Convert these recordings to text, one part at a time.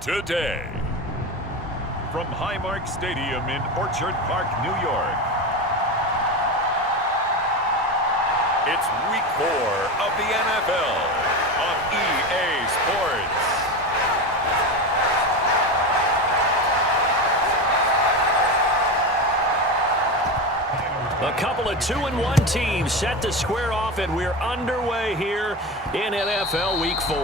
today. From Highmark Stadium in Orchard Park, New York, it's Week 4 of the NFL on EA Sports. A couple of 2-1 teams set to square off, and we're underway here in NFL Week 4.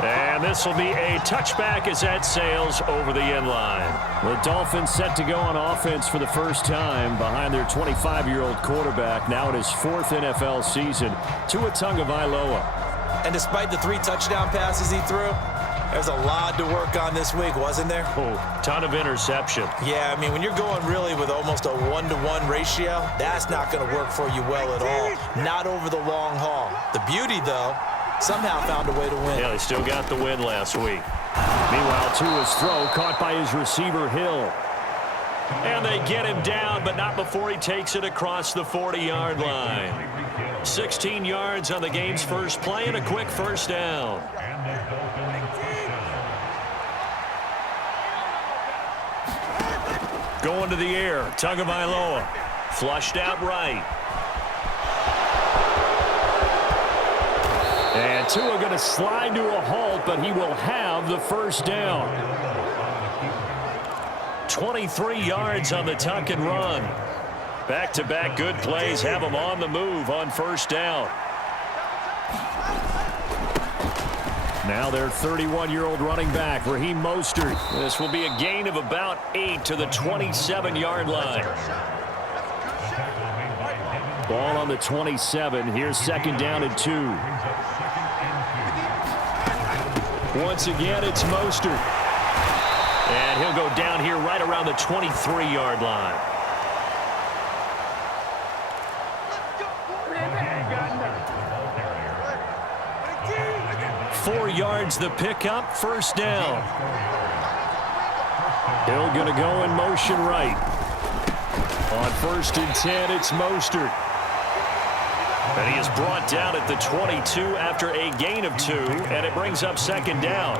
And this will be a touchback as that sails over the end line. The Dolphins set to go on offense for the first time behind their 25-year-old quarterback. Now in his fourth NFL season, Tua Tagovailoa. And despite the 3 touchdown passes he threw, there's a lot to work on this week, wasn't there? Oh, ton of interception. Yeah, I mean, when you're going really with almost a 1-to-1 ratio, that's not going to work for you well at all. Not over the long haul. The beauty, though, somehow found a way to win. Yeah, they still got the win last week. Meanwhile, Tua's throw caught by his receiver, Hill. And they get him down, but not before he takes it across the 40-yard line. 16 yards on the game's first play and a quick first down. Going to the air, Tagovailoa. Flushed out right. And Tua going to slide to a halt, but he will have the first down. 23 yards on the tuck and run. Back-to-back good plays have him on the move on first down. Now their 31-year-old running back, Raheem Mostert. This will be a gain of about 8 to the 27-yard line. Ball on the 27. Here's second down and 2. Once again, it's Mostert. And he'll go down here right around the 23-yard line. Four yards the pickup, first down. Hill going to go in motion right. On first and 10, it's Mostert. And he is brought down at the 22 after a gain of 2, and it brings up second down.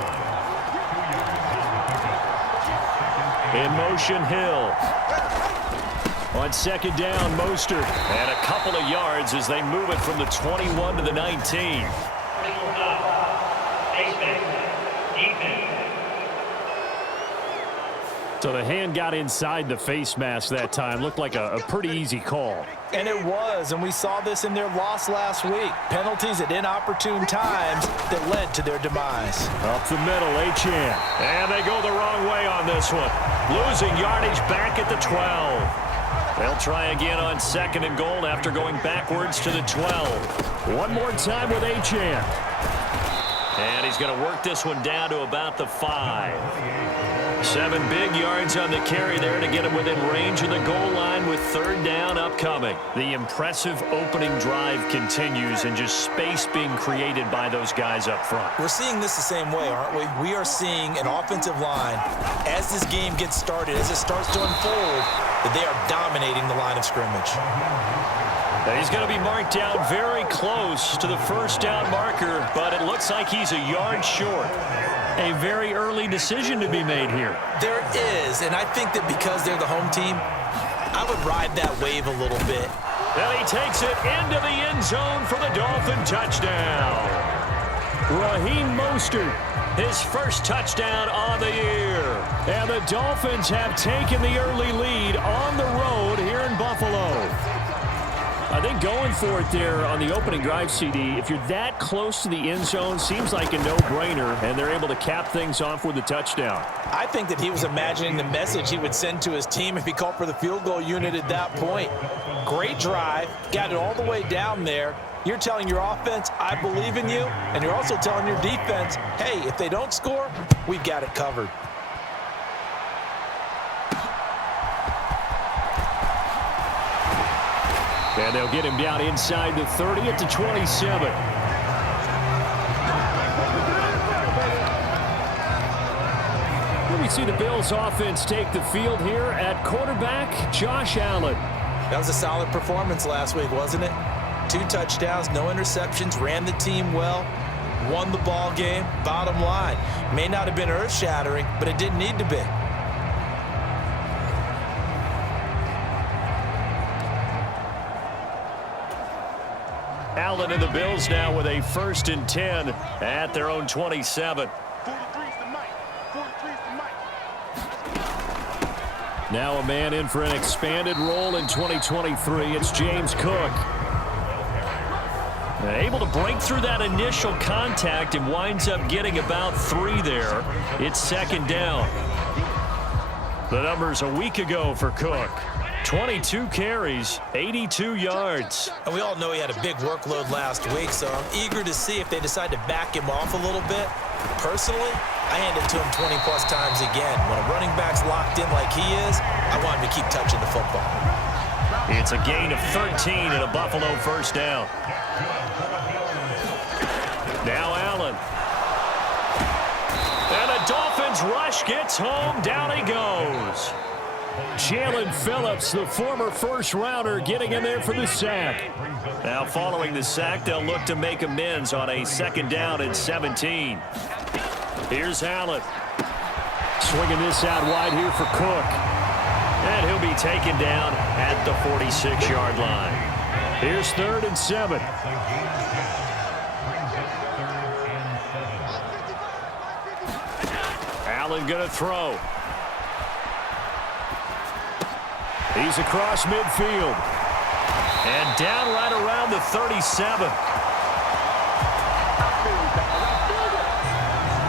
In motion, Hill. On second down, Mostert. And a couple of yards as they move it from the 21 to the 19. So the hand got inside the face mask that time. Looked like a pretty easy call. And it was, and we saw this in their loss last week. Penalties at inopportune times that led to their demise. Up the middle, Achane. And they go the wrong way on this one. Losing yardage back at the 12. They'll try again on second and goal after going backwards to the 12. One more time with Achane. And he's going to work this one down to about the 5. 7 big yards on the carry there to get him within range of the goal line with third down upcoming. The impressive opening drive continues and just space being created by those guys up front. We're seeing this the same way, aren't we? We are seeing an offensive line, as this game gets started, as it starts to unfold, that they are dominating the line of scrimmage. And he's going to be marked down very close to the first down marker, but it looks like he's a yard short. A very early decision to be made here. There is, and I think that because they're the home team, I would ride that wave a little bit. And he takes it into the end zone for the Dolphin touchdown. Raheem Mostert, his first touchdown on the year. And the Dolphins have taken the early lead on the road here in Buffalo. I think going for it there on the opening drive, CD, if you're that close to the end zone, seems like a no-brainer, and they're able to cap things off with a touchdown. I think that he was imagining the message he would send to his team if he called for the field goal unit at that point. Great drive, got it all the way down there. You're telling your offense, I believe in you, and you're also telling your defense, hey, if they don't score, we've got it covered. And they'll get him down inside the 30 at the 27. We see the Bills offense take the field here at quarterback, Josh Allen. That was a solid performance last week, wasn't it? 2 touchdowns, no interceptions, ran the team well. Won the ball game, bottom line. May not have been earth-shattering, but it didn't need to be. Allen and the Bills now with a 1st and 10 at their own 27. Now a man in for an expanded role in 2023. It's James Cook. Able to break through that initial contact and winds up getting about 3 there. It's 2nd down. The numbers a week ago for Cook. 22 carries, 82 yards. And we all know he had a big workload last week, so I'm eager to see if they decide to back him off a little bit. Personally, I hand it to him 20-plus times again. When a running back's locked in like he is, I want him to keep touching the football. It's a gain of 13 and a Buffalo 1st down. Now Allen. And the Dolphins rush gets home. Down he goes. Jalen Phillips, the former first-rounder, getting in there for the sack. Now following the sack, they'll look to make amends on a 2nd down and 17. Here's Allen. Swinging this out wide here for Cook. And he'll be taken down at the 46-yard line. Here's 3rd and 7. Allen going to throw. He's across midfield. And down right around the 37.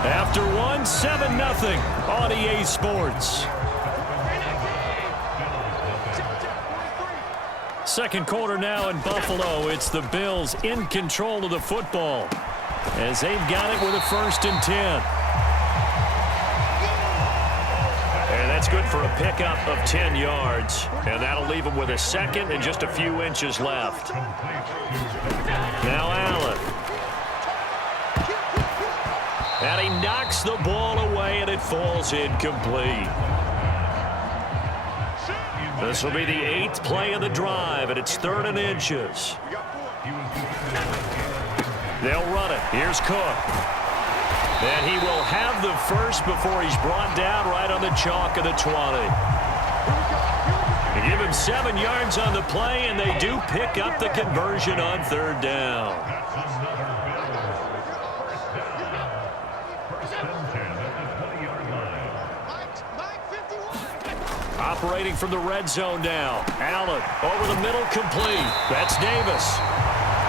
After 1, 7-0 on EA Sports. Second quarter now in Buffalo. It's the Bills in control of the football as they've got it with a 1st and 10. And that's good for a pickup of 10 yards. And that'll leave them with a 2nd and just a few inches left. Now Allen. And he knocks the ball away, and it falls incomplete. This will be the 8th play of the drive, and it's 3rd and inches. They'll run it. Here's Cook. And he will have the first before he's brought down right on the chalk of the 20. They give him 7 yards on the play, and they do pick up the conversion on 3rd down. Operating from the red zone now. Allen over the middle, complete. That's Davis.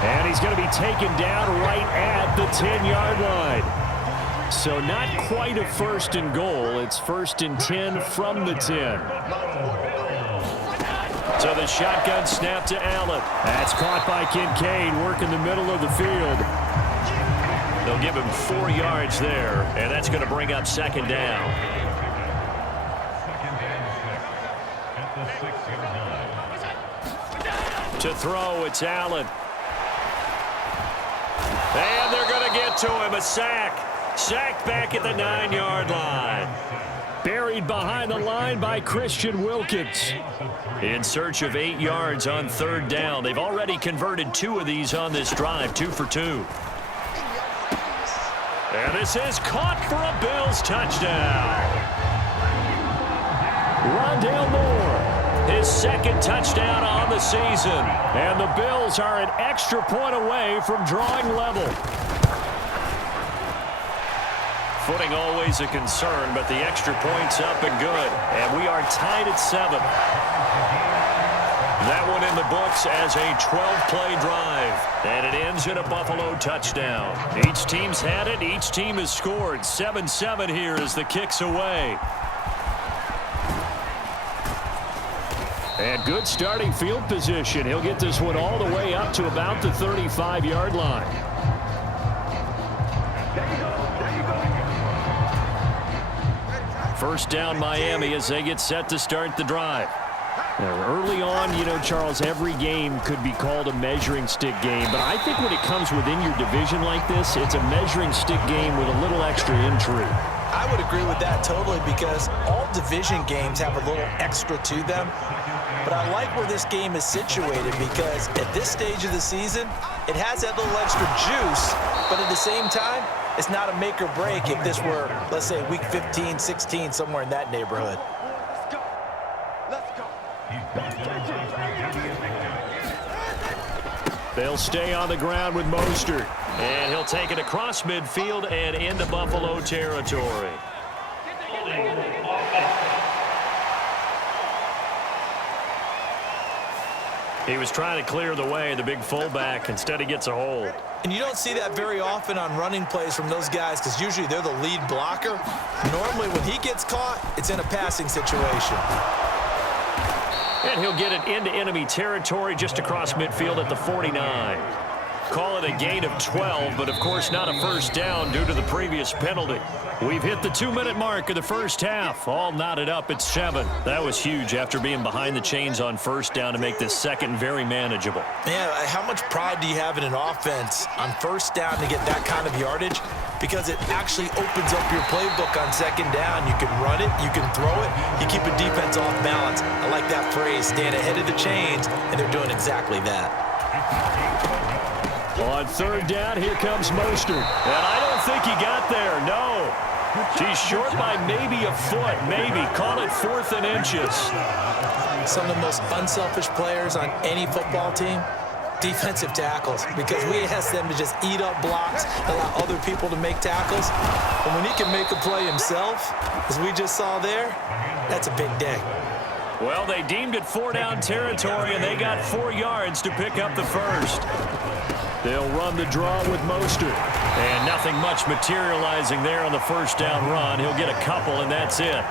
And he's going to be taken down right at the 10-yard line. So not quite a 1st and goal. It's 1st and 10 from the 10. So the shotgun snap to Allen. That's caught by Kincaid, working the middle of the field. They'll give him 4 yards there, and that's going to bring up 2nd down. To throw, it's Allen. And they're going to get to him, a sack. Sacked back at the 9-yard line. Buried behind the line by Christian Wilkins. In search of 8 yards on 3rd down. They've already converted 2 of these on this drive, 2 for 2. And this is caught for a Bills touchdown. Rondale Moore, his 2nd touchdown on the season. And the Bills are an extra point away from drawing level. Footing always a concern, but the extra point's up and good. And we are tied at 7. That one in the books as a 12-play drive. And it ends in a Buffalo touchdown. Each team's had it. Each team has scored. 7-7 here as the kick's away. And good starting field position. He'll get this one all the way up to about the 35-yard line. First down Miami as they get set to start the drive. Now, early on, you know, Charles, every game could be called a measuring stick game. But I think when it comes within your division like this, it's a measuring stick game with a little extra intrigue. I would agree with that totally because all division games have a little extra to them. But I like where this game is situated because at this stage of the season, It has that little extra juice, but at the same time, it's not a make or break if this were, let's say, week 15, 16, somewhere in that neighborhood. They'll stay on the ground with Mostert. And he'll take it across midfield and into Buffalo territory. He was trying to clear the way, the big fullback. Instead, he gets a hold. And you don't see that very often on running plays from those guys because usually they're the lead blocker. Normally, when he gets caught, it's in a passing situation. And he'll get it into enemy territory just across midfield at the 49. Call it a gain of 12, but of course not a first down due to the previous penalty. We've hit the 2-minute mark of the first half. All knotted up at 7. That was huge after being behind the chains on first down to make this second very manageable. Yeah, how much pride do you have in an offense on first down to get that kind of yardage? Because it actually opens up your playbook on second down. You can run it, you can throw it, you keep a defense off balance. I like that phrase, stand ahead of the chains, and they're doing exactly that. On third down, here comes Mostert. And I don't think he got there, no. He's short by maybe a foot, maybe. Call it 4th and inches. Some of the most unselfish players on any football team, defensive tackles, because we ask them to just eat up blocks, allow other people to make tackles. And when he can make a play himself, as we just saw there, that's a big day. Well, they deemed it 4-down territory, and they got 4 yards to pick up the first. They'll run the draw with Mostert. And nothing much materializing there on the first down run. He'll get a couple, and that's it.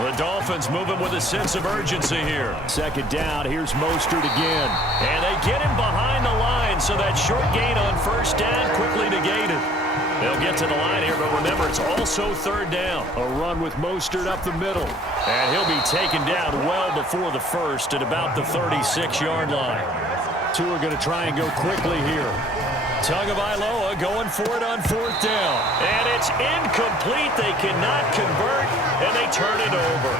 The Dolphins moving with a sense of urgency here. Second down, here's Mostert again. And they get him behind the line, so that short gain on first down quickly negated. They'll get to the line here, but remember, it's also third down. A run with Mostert up the middle. And he'll be taken down well before the first at about the 36-yard line. Two are going to try and go quickly here. Tagovailoa going for it on fourth down. And it's incomplete. They cannot convert, and they turn it over.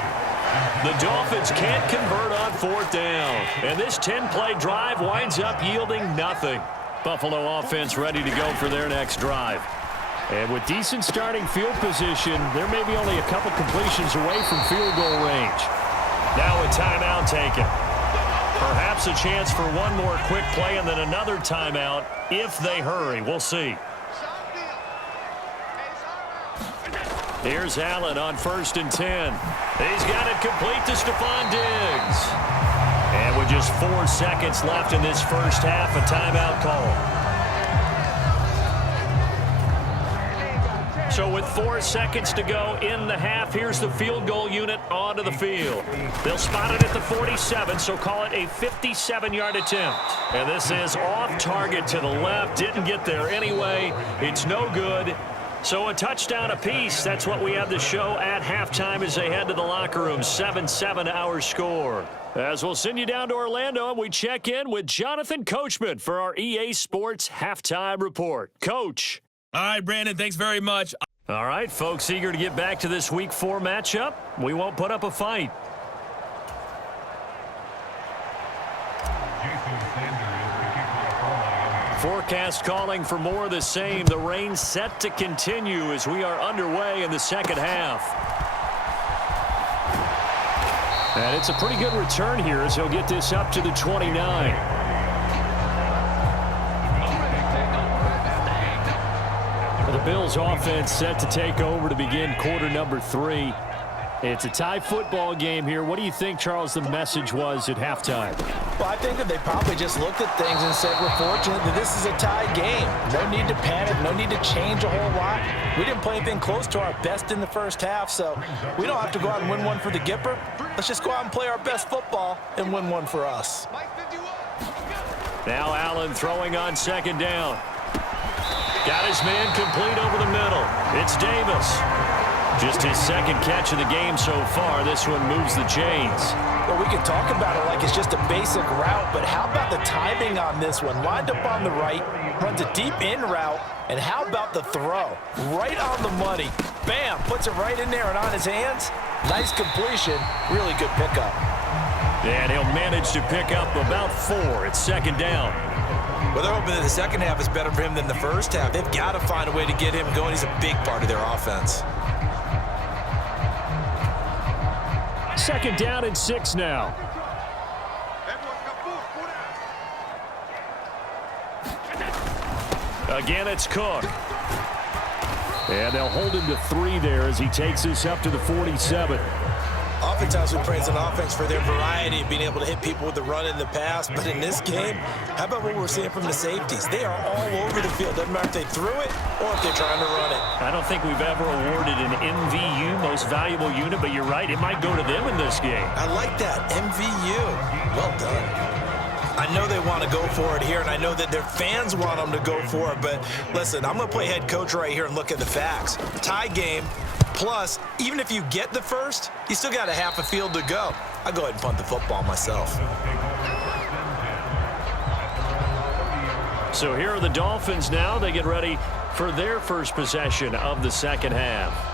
The Dolphins can't convert on fourth down. And this 10-play drive winds up yielding nothing. Buffalo offense ready to go for their next drive. And with decent starting field position, there may be only a couple completions away from field goal range. Now a timeout taken. Perhaps a chance for one more quick play and then another timeout if they hurry. We'll see. Here's Allen on 1st and 10. He's got it complete to Stephon Diggs. And with just 4 seconds left in this first half, a timeout call. So with 4 seconds to go in the half, here's the field goal unit onto the field. They'll spot it at the 47, so call it a 57-yard attempt. And this is off target to the left. Didn't get there anyway. It's no good. So a touchdown apiece. That's what we have the show at halftime as they head to the locker room. 7-7 our score. As we'll send you down to Orlando, and we check in with Jonathan Coachman for our EA Sports Halftime Report. Coach. All right, Brandon, thanks very much. All right, folks, eager to get back to this Week 4 matchup. We won't put up a fight. Forecast calling for more of the same. The rain set to continue as we are underway in the second half. And it's a pretty good return here as he'll get this up to the 29. The Bills offense set to take over to begin quarter number 3. It's a tie football game here. What do you think, Charles, the message was at halftime? Well, I think that they probably just looked at things and said, we're fortunate that this is a tie game. No need to panic, no need to change a whole lot. We didn't play anything close to our best in the first half, so we don't have to go out and win one for the Gipper. Let's just go out and play our best football and win one for us. Now Allen throwing on second down. Got his man complete over the middle. It's Davis. Just his second catch of the game so far. This one moves the chains. Well, we can talk about it like it's just a basic route, but how about the timing on this one? Lined up on the right, runs a deep in route, and how about the throw? Right on the money. Bam, puts it right in there and on his hands. Nice completion, really good pickup. And he'll manage to pick up about 4 at second down. Well, they're hoping that the second half is better for him than the first half. They've got to find a way to get him going. He's a big part of their offense. Second down and 6 now. Again, it's Cook. And they'll hold him to 3 there as he takes this up to the 47. Oftentimes we praise an offense for their variety of being able to hit people with the run and the pass. But in this game, how about what we're seeing from the safeties? They are all over the field. Doesn't matter if they threw it or if they're trying to run it. I don't think we've ever awarded an MVU, most valuable unit, but you're right, it might go to them in this game. I like that, MVU. Well done. I know they want to go for it here, and I know that their fans want them to go for it, but listen, I'm going to play head coach right here and look at the facts. Tie game, plus, even if you get the first, you still got a half a field to go. I'll go ahead and punt the football myself. So here are the Dolphins now. They get ready for their first possession of the second half.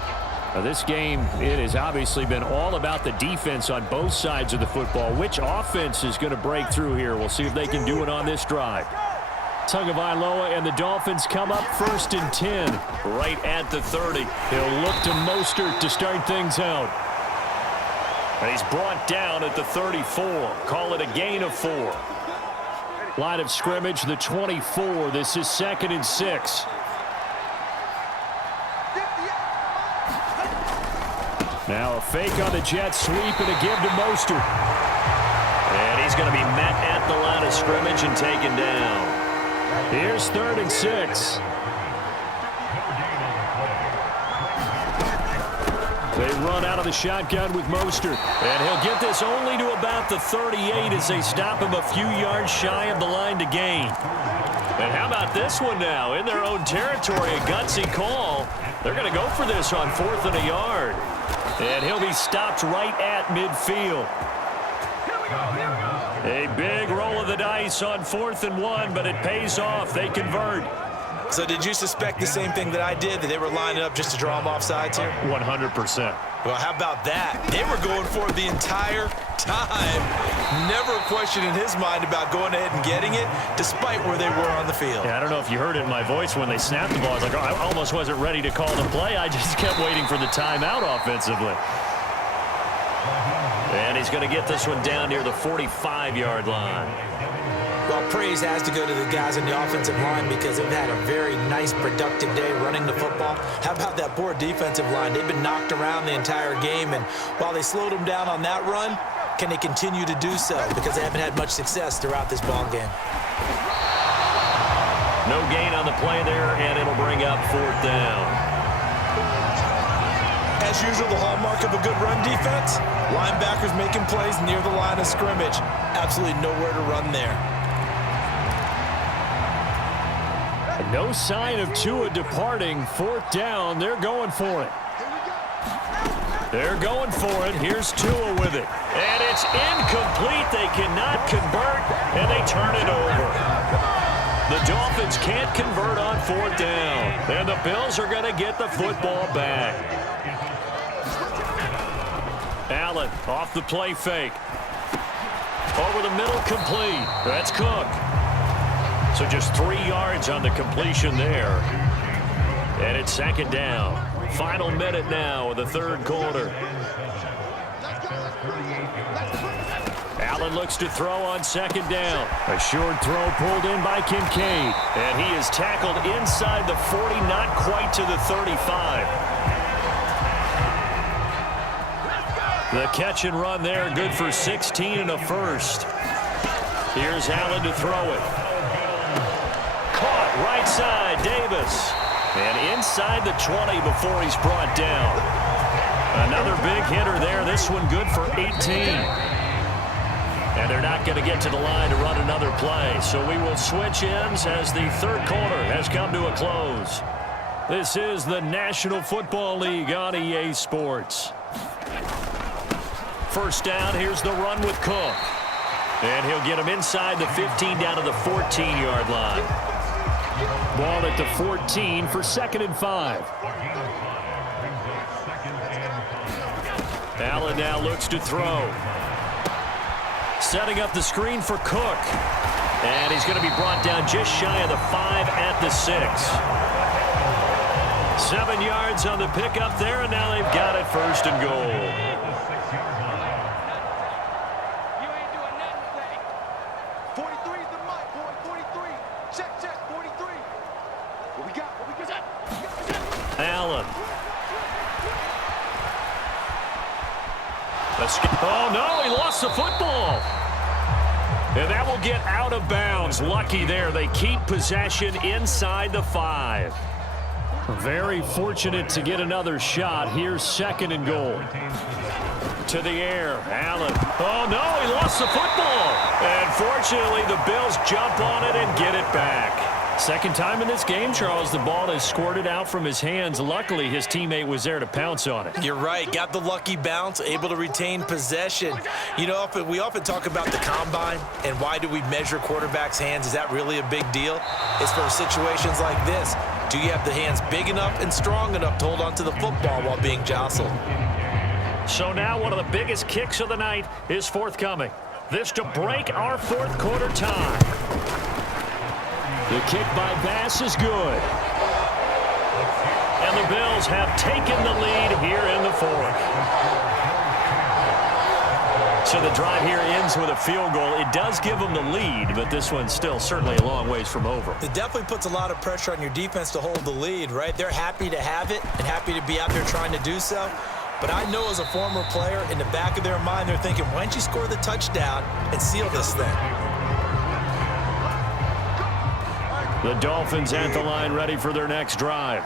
Now this game, it has obviously been all about the defense on both sides of the football. Which offense is going to break through here? We'll see if they can do it on this drive. Tagovailoa and the Dolphins come up 1st and 10. Right at the 30. He'll look to Mostert to start things out. And he's brought down at the 34. Call it a gain of 4. Line of scrimmage, the 24. This is 2nd and 6. Now a fake on the jet sweep and a give to Mostert. And he's going to be met at the line of scrimmage and taken down. Here's 3rd and 6. They run out of the shotgun with Mostert. And he'll get this only to about the 38 as they stop him a few yards shy of the line to gain. And how about this one now? In their own territory, a gutsy call. They're going to go for this on 4th and a yard. And he'll be stopped right at midfield. A big roll of the dice on 4th and 1, but it pays off. They convert. So did you suspect the same thing that I did, that they were lining up just to draw them off sides here? 100%. Well, how about that? They were going for it the entire time. Never a question in his mind about going ahead and getting it, despite where they were on the field. Yeah, I don't know if you heard it in my voice when they snapped the ball. I was like, oh, I almost wasn't ready to call the play. I just kept waiting for the timeout offensively. And he's going to get this one down near the 45-yard line. Well, praise has to go to the guys on the offensive line because they've had a very nice, productive day running the football. How about that poor defensive line? They've been knocked around the entire game, and while they slowed them down on that run, can they continue to do so? Because they haven't had much success throughout this ball game. No gain on the play there, and it'll bring up 4th down. As usual, the hallmark of a good run defense, linebackers making plays near the line of scrimmage. Absolutely nowhere to run there. No sign of Tua departing. 4th down. They're going for it. They're going for it. Here's Tua with it. And it's incomplete. They cannot convert, and they turn it over. The Dolphins can't convert on 4th down. And the Bills are going to get the football back. Allen off the play fake. Over the middle, complete. That's Cook. So just 3 yards on the completion there. And it's 2nd down. Final minute now of the 3rd quarter. Allen looks to throw on 2nd down. A short throw pulled in by Kincaid. And he is tackled inside the 40, not quite to the 35. The catch and run there, good for 16 and a first. Here's Allen to throw it. Caught right side, Davis. And inside the 20 before he's brought down. Another big hitter there. This one good for 18. And they're not going to get to the line to run another play. So we will switch ends as the 3rd quarter has come to a close. This is the National Football League on EA Sports. First down, here's the run with Cook. And he'll get him inside the 15 down to the 14-yard line. Ball at the 14 for 2nd and 5. Allen now looks to throw. Setting up the screen for Cook. And he's going to be brought down just shy of the 5 at the 6. 7 yards on the pickup there, and now they've got it 1st and goal. Allen. Oh, no, he lost the football. And that will get out of bounds. Lucky there. They keep possession inside the 5. Very fortunate to get another shot. Here's 2nd and goal. To the air. Allen. Oh, no, he lost the football. And fortunately, the Bills jump on it and get it back. Second time in this game, Charles, the ball has squirted out from his hands. Luckily, his teammate was there to pounce on it. You're right. Got the lucky bounce, able to retain possession. You know, we often talk about the combine and why do we measure quarterbacks' hands. Is that really a big deal? It's for situations like this. Do you have the hands big enough and strong enough to hold on to the football while being jostled? So now one of the biggest kicks of the night is forthcoming. This to break our 4th quarter time. The kick by Bass is good. And the Bills have taken the lead here in the 4th. So the drive here ends with a field goal. It does give them the lead, but this one's still certainly a long ways from over. It definitely puts a lot of pressure on your defense to hold the lead, right? They're happy to have it and happy to be out there trying to do so. But I know as a former player, in the back of their mind, they're thinking, why don't you score the touchdown and seal this thing? The Dolphins at the line ready for their next drive.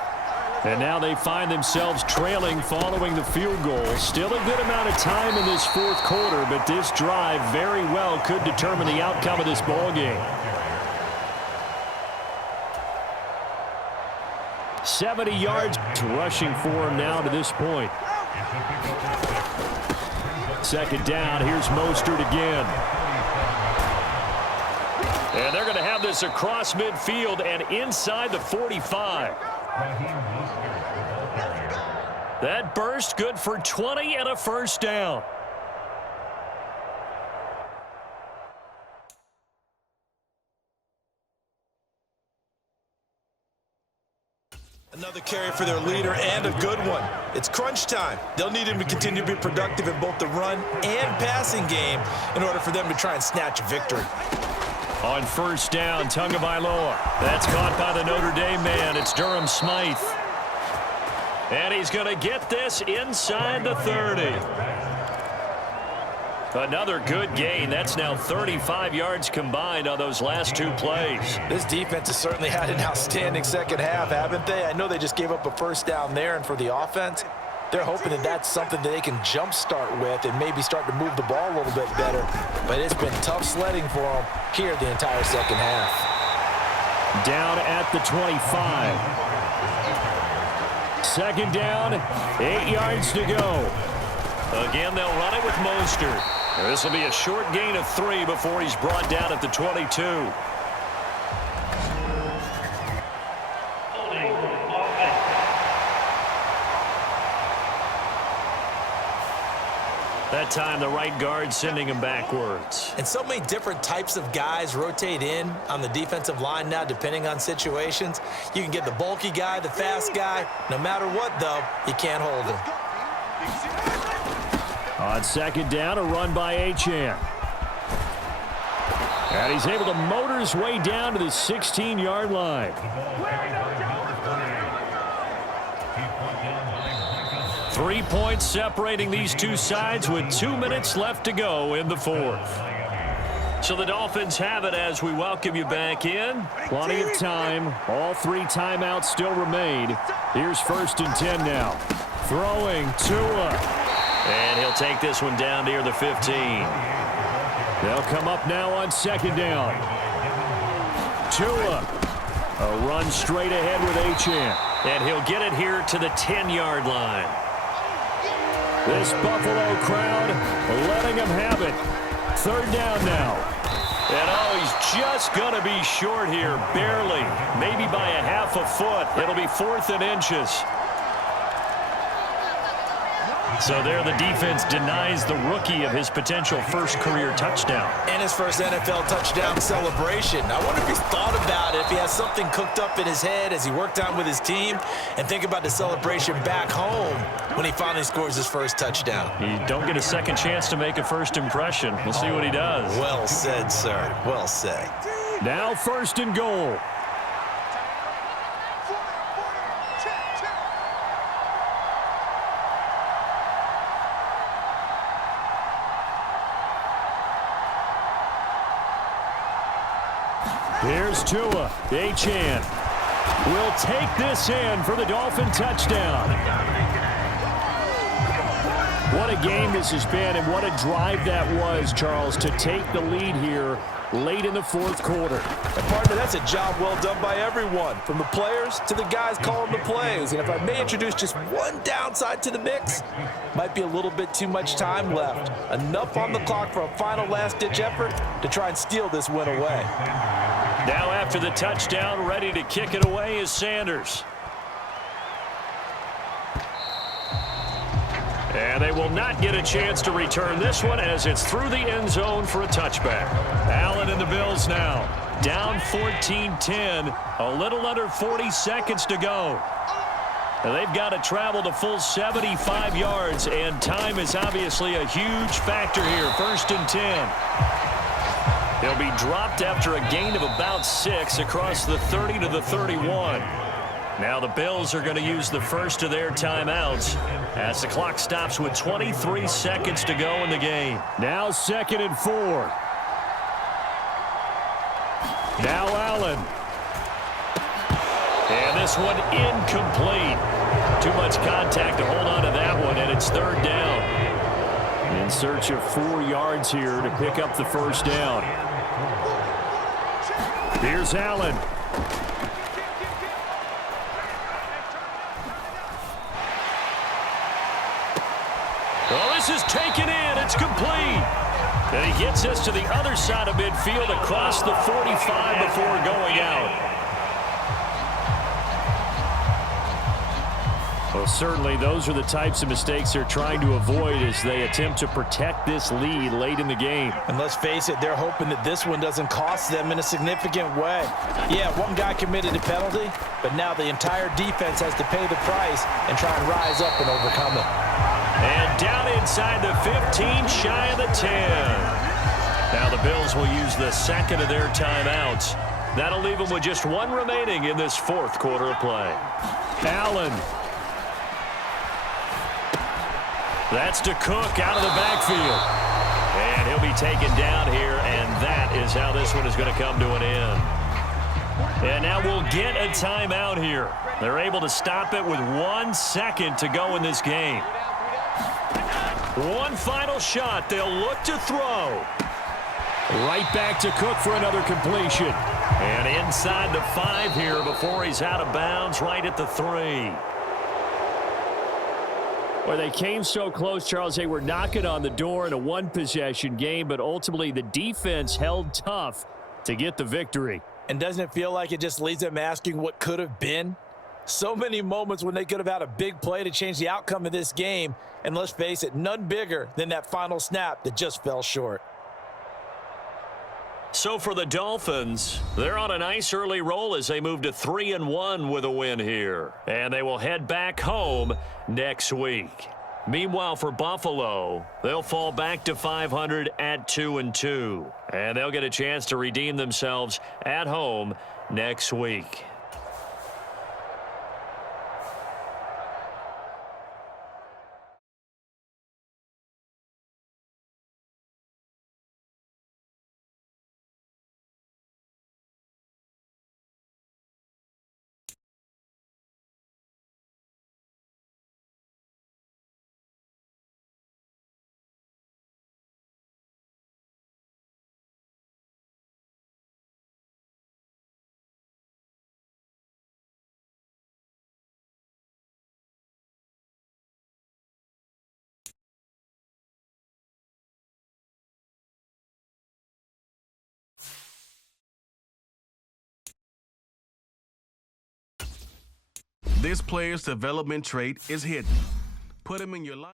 And now they find themselves trailing following the field goal. Still a good amount of time in this 4th quarter, but this drive very well could determine the outcome of this ball game. 70 yards rushing for him now to this point. 2nd down. Here's Mostert again. And they're going to have this across midfield and inside the 45. That burst good for 20 and a 1st down. Another carry for their leader and a good one. It's crunch time. They'll need him to continue to be productive in both the run and passing game in order for them to try and snatch a victory. On 1st down, Tagovailoa. That's caught by the Notre Dame man. It's Durham Smythe. And he's going to get this inside the 30. Another good gain. That's now 35 yards combined on those last 2 plays. This defense has certainly had an outstanding 2nd half, haven't they? I know they just gave up a 1st down there, and for the offense, they're hoping that that's something that they can jumpstart with and maybe start to move the ball a little bit better. But it's been tough sledding for them here the entire 2nd half. Down at the 25. 2nd down, 8 yards to go. Again, they'll run it with Mostert. This will be a short gain of 3 before he's brought down at the 22. That time, the right guard sending him backwards. And so many different types of guys rotate in on the defensive line now, depending on situations. You can get the bulky guy, the fast guy. No matter what, though, you can't hold him. On 2nd down, a run by Achane. And he's able to motor his way down to the 16-yard line. 3 points separating these two sides with 2 minutes left to go in the 4th. So the Dolphins have it as we welcome you back in. Plenty of time. All 3 timeouts still remain. Here's 1st and 10 now. Throwing Tua. And he'll take this one down near the 15. They'll come up now on 2nd down. Tua. A run straight ahead with Achane. And he'll get it here to the 10-yard line. This Buffalo crowd letting him have it. 3rd down now. And oh, he's just going to be short here, barely. Maybe by a half a foot. It'll be 4th and inches. So there the defense denies the rookie of his potential first career touchdown. And his first NFL touchdown celebration. I wonder if he's thought about it, if he has something cooked up in his head as he worked on with his team, and think about the celebration back home when he finally scores his first touchdown. You don't get a second chance to make a first impression. We'll see what he does. Well said, sir. Well said. Now 1st and goal. Here's Tua. Achane will take this in for the Dolphin touchdown. What a game this has been, and what a drive that was, Charles, to take the lead here late in the 4th quarter. And partner, that's a job well done by everyone, from the players to the guys calling the plays. And if I may introduce just one downside to the mix, might be a little bit too much time left. Enough on the clock for a final last-ditch effort to try and steal this win away. Now after the touchdown, ready to kick it away is Sanders. And they will not get a chance to return this one as it's through the end zone for a touchback. Allen and the Bills now down 14-10, a little under 40 seconds to go. And they've got to travel the full 75 yards, and time is obviously a huge factor here. 1st and 10. They'll be dropped after a gain of about 6 across the 30 to the 31. Now the Bills are going to use the first of their timeouts as the clock stops with 23 seconds to go in the game. Now 2nd and 4. Now Allen. And this one incomplete. Too much contact to hold on to that one, and it's 3rd down. In search of 4 yards here to pick up the first down. Here's Allen. Well, this is taken in. It's complete. And he gets us to the other side of midfield across the 45 before going out. Well, certainly those are the types of mistakes they're trying to avoid as they attempt to protect this lead late in the game. And let's face it, they're hoping that this one doesn't cost them in a significant way. Yeah, one guy committed a penalty, but now the entire defense has to pay the price and try and rise up and overcome it. And down inside the 15, shy of the 10. Now the Bills will use the 2nd of their timeouts. That'll leave them with just 1 remaining in this 4th quarter of play. Allen. That's to Cook out of the backfield. And he'll be taken down here, and that is how this one is going to come to an end. And now we'll get a timeout here. They're able to stop it with 1 second to go in this game. One final shot. They'll look to throw. Right back to Cook for another completion. And inside the 5 here before he's out of bounds, right at the 3. Well, they came so close, Charles. They were knocking on the door in a 1-possession game, but ultimately the defense held tough to get the victory. And doesn't it feel like it just leaves them asking what could have been? So many moments when they could have had a big play to change the outcome of this game. And let's face it, none bigger than that final snap that just fell short. So for the Dolphins, they're on a nice early roll as they move to 3-1 with a win here. And they will head back home next week. Meanwhile, for Buffalo, they'll fall back to 500 at 2-2. And they'll get a chance to redeem themselves at home next week. This player's development trait is hidden. Put him in your life.